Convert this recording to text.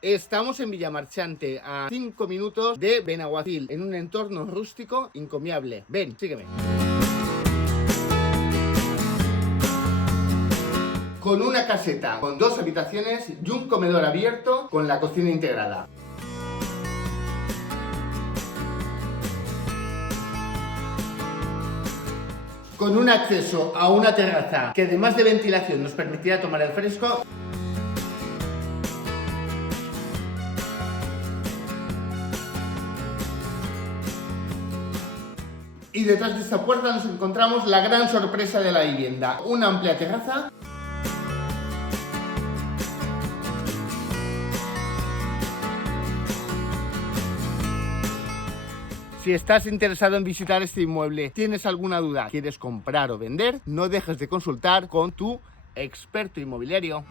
Estamos en Villamarchante, a 5 minutos de Benaguacil, en un entorno rústico encomiable. Ven, sígueme. Con una caseta, con 2 habitaciones y un comedor abierto con la cocina integrada. Con un acceso a una terraza que además de ventilación nos permitirá tomar el fresco. Y detrás de esta puerta nos encontramos la gran sorpresa de la vivienda, una amplia terraza. Si estás interesado en visitar este inmueble, tienes alguna duda, quieres comprar o vender, no dejes de consultar con tu experto inmobiliario.